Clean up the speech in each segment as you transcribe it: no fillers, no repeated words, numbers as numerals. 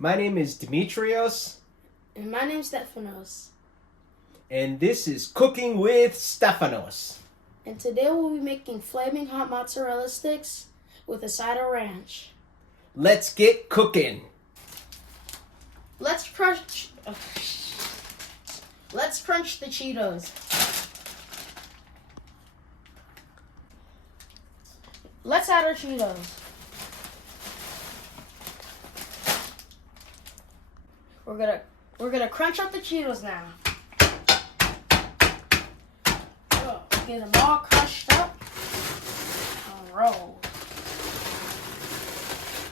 My name is Demetrios, And my name's Stephanos. and this is Cooking with Stephanos. And today we'll be making flaming hot mozzarella sticks with a side of ranch. Let's get cooking. Let's crunch the Cheetos. Let's add our Cheetos. We're gonna crunch up the Cheetos now. Get them all crushed up and roll.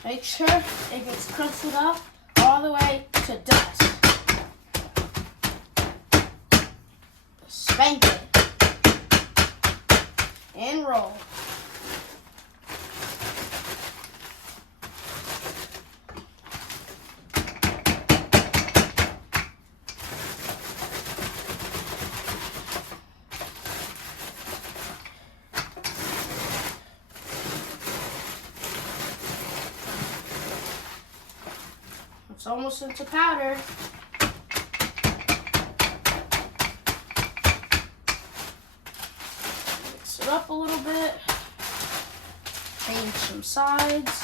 Make sure it gets crusted up all the way to dust. Spank it and roll. It's almost into powder. Mix it up a little bit. Change some sides.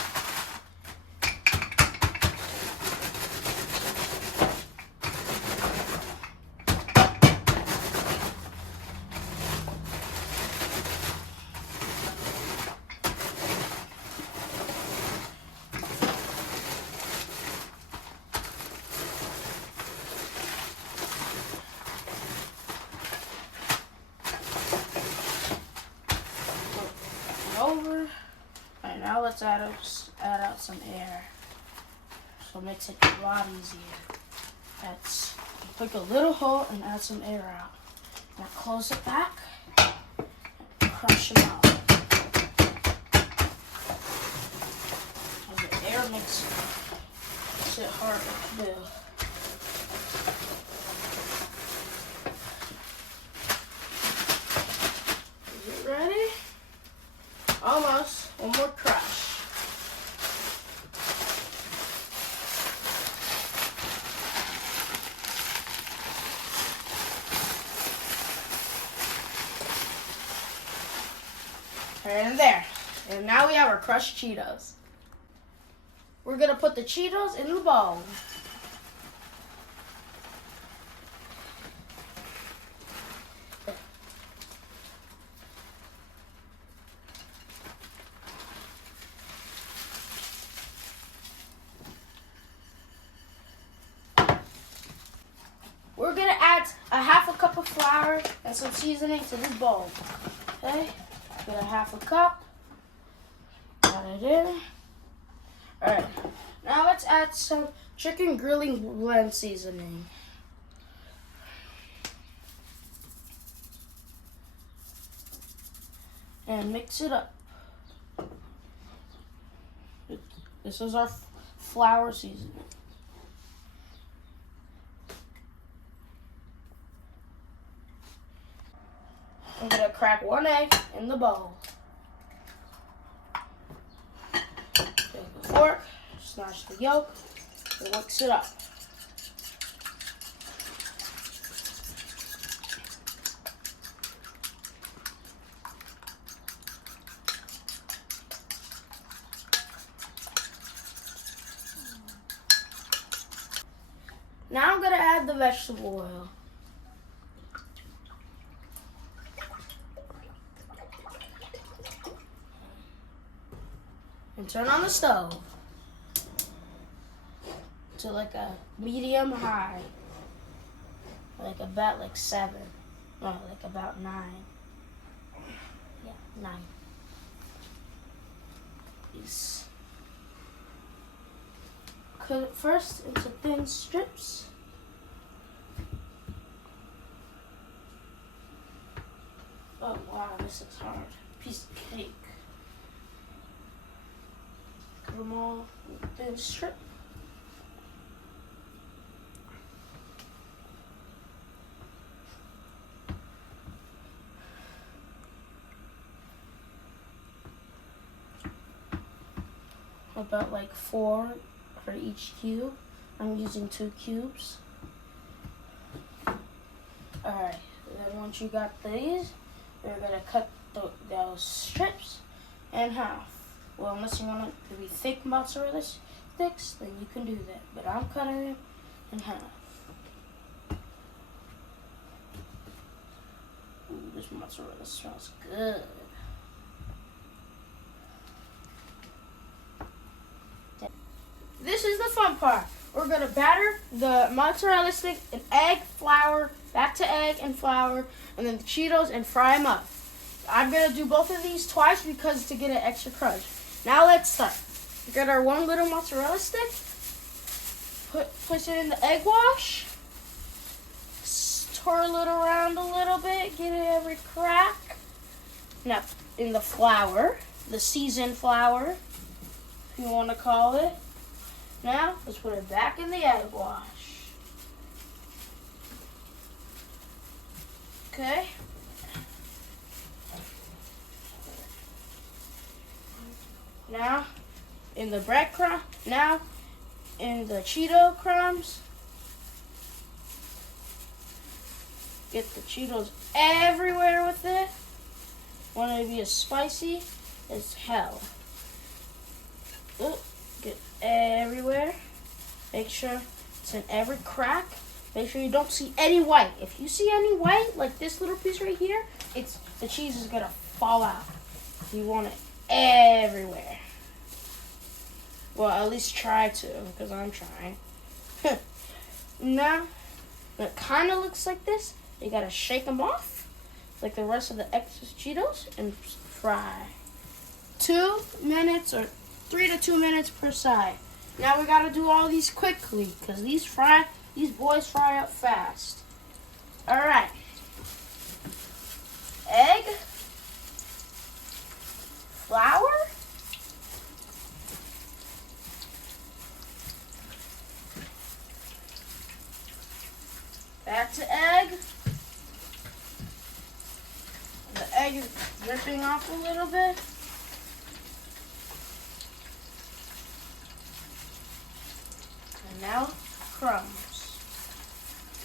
Over. Alright, now let's add out some air. So it makes it a lot easier. Let's pick a little hole and add some air out. Now close it back and crush them out. The air makes it harder to do. Is it ready? Almost. One more crush. And there. And now we have our crushed Cheetos. We're going to put the Cheetos in the bowl. We're going to add a half a cup of flour and some seasoning to this bowl. Okay? Get a half a cup. Add it in. Alright. Now let's add some chicken grilling blend seasoning. And mix it up. This is our flour seasoning. I'm going to crack one egg in the bowl. Take a fork, smash the yolk, and mix it up. Now I'm going to add the vegetable oil. And turn on the stove to like a medium high, like about like 7, no, like about 9. Yeah, 9. These. Cut it first into thin strips. Oh wow, this is hard. Piece of cake. Cut them all in a thin strip. About like 4 for each cube. I'm using 2 cubes. Alright, then once you got these, we're going to cut those strips in half. Well, unless you want it to be thick mozzarella sticks, then you can do that. But I'm cutting it in half. Ooh, this mozzarella smells good. This is the fun part. We're going to batter the mozzarella stick in egg, flour, back to egg and flour, and then the Cheetos and fry them up. I'm going to do both of these twice because to get an extra crunch. Now let's start. We got our one little mozzarella stick. Push it in the egg wash. Twirl it around a little bit. Get it every crack. Now in the flour, the seasoned flour, if you want to call it. Now, let's put it back in the egg wash. Okay. Now, in the breadcrumb, now, in the Cheeto crumbs. Get the Cheetos everywhere with it. Want it to be as spicy as hell. Ooh. Get everywhere. Make sure it's in every crack. Make sure you don't see any white. If you see any white, like this little piece right here, the cheese is gonna fall out. You want it everywhere. Well, at least try to, because I'm trying. Now, when it kind of looks like this, you gotta shake them off, like the rest of the excess Cheetos, and fry. 2 minutes or 3 to 2 minutes per side. Now we gotta do all these quickly because these boys fry up fast. All right. Egg, flour, back to egg. The egg is dripping off a little bit. Now, crumbs.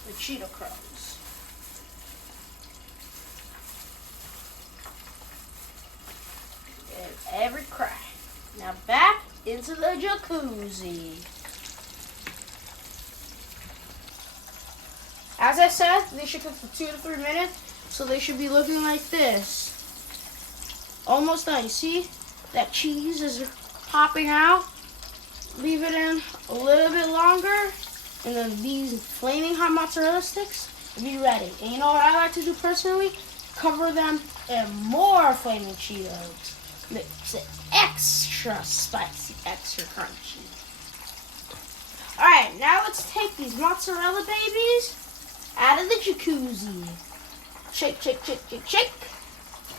The Cheeto crumbs. And every crack. Now back into the jacuzzi. As I said, they should cook for 2 to 3 minutes, so they should be looking like this. Almost done. You see? That cheese is popping out. Leave it in a little bit longer, and then these flaming hot mozzarella sticks will be ready. And you know what I like to do personally? Cover them in more flaming Cheetos. Makes it extra spicy, extra crunchy. Alright, now let's take these mozzarella babies out of the jacuzzi. Shake, shake, shake, shake, shake.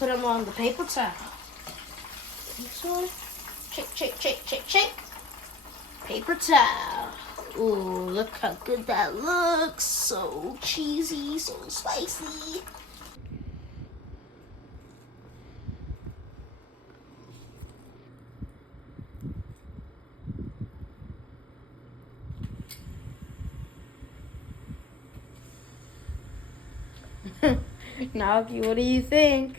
Put them on the paper towel. This one. Shake, shake, shake, shake, shake. Paper towel. Ooh, look how good that looks. So cheesy, so spicy. Nagi, what do you think?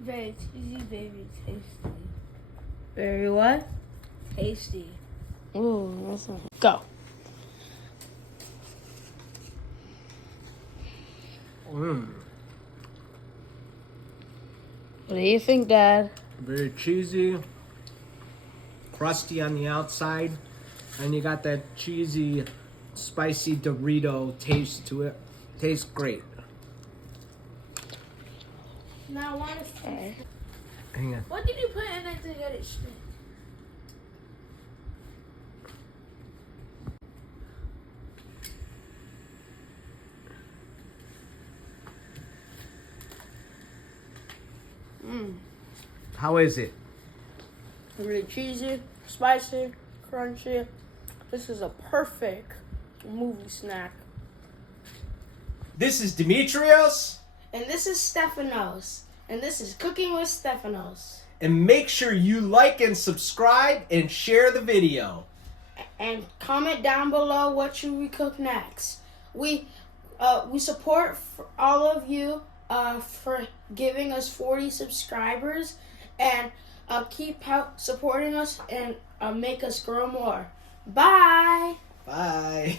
Very cheesy, very tasty. Very what? Tasty. Ooh, that's nice. Go. Mmm. What do you think, Dad? Very cheesy, crusty on the outside, and you got that cheesy, spicy Dorito taste to it. Tastes great. Now, what is Okay. Hang on. What did you put in it to get it straight? How is it? Really cheesy, spicy, crunchy. This is a perfect movie snack. This is Demetrios. And this is Stephanos. And this is Cooking with Stephanos. And make sure you like and subscribe and share the video. And comment down below what should we cook next. We support all of you for giving us 40 subscribers, and keep supporting us and make us grow more. Bye. Bye.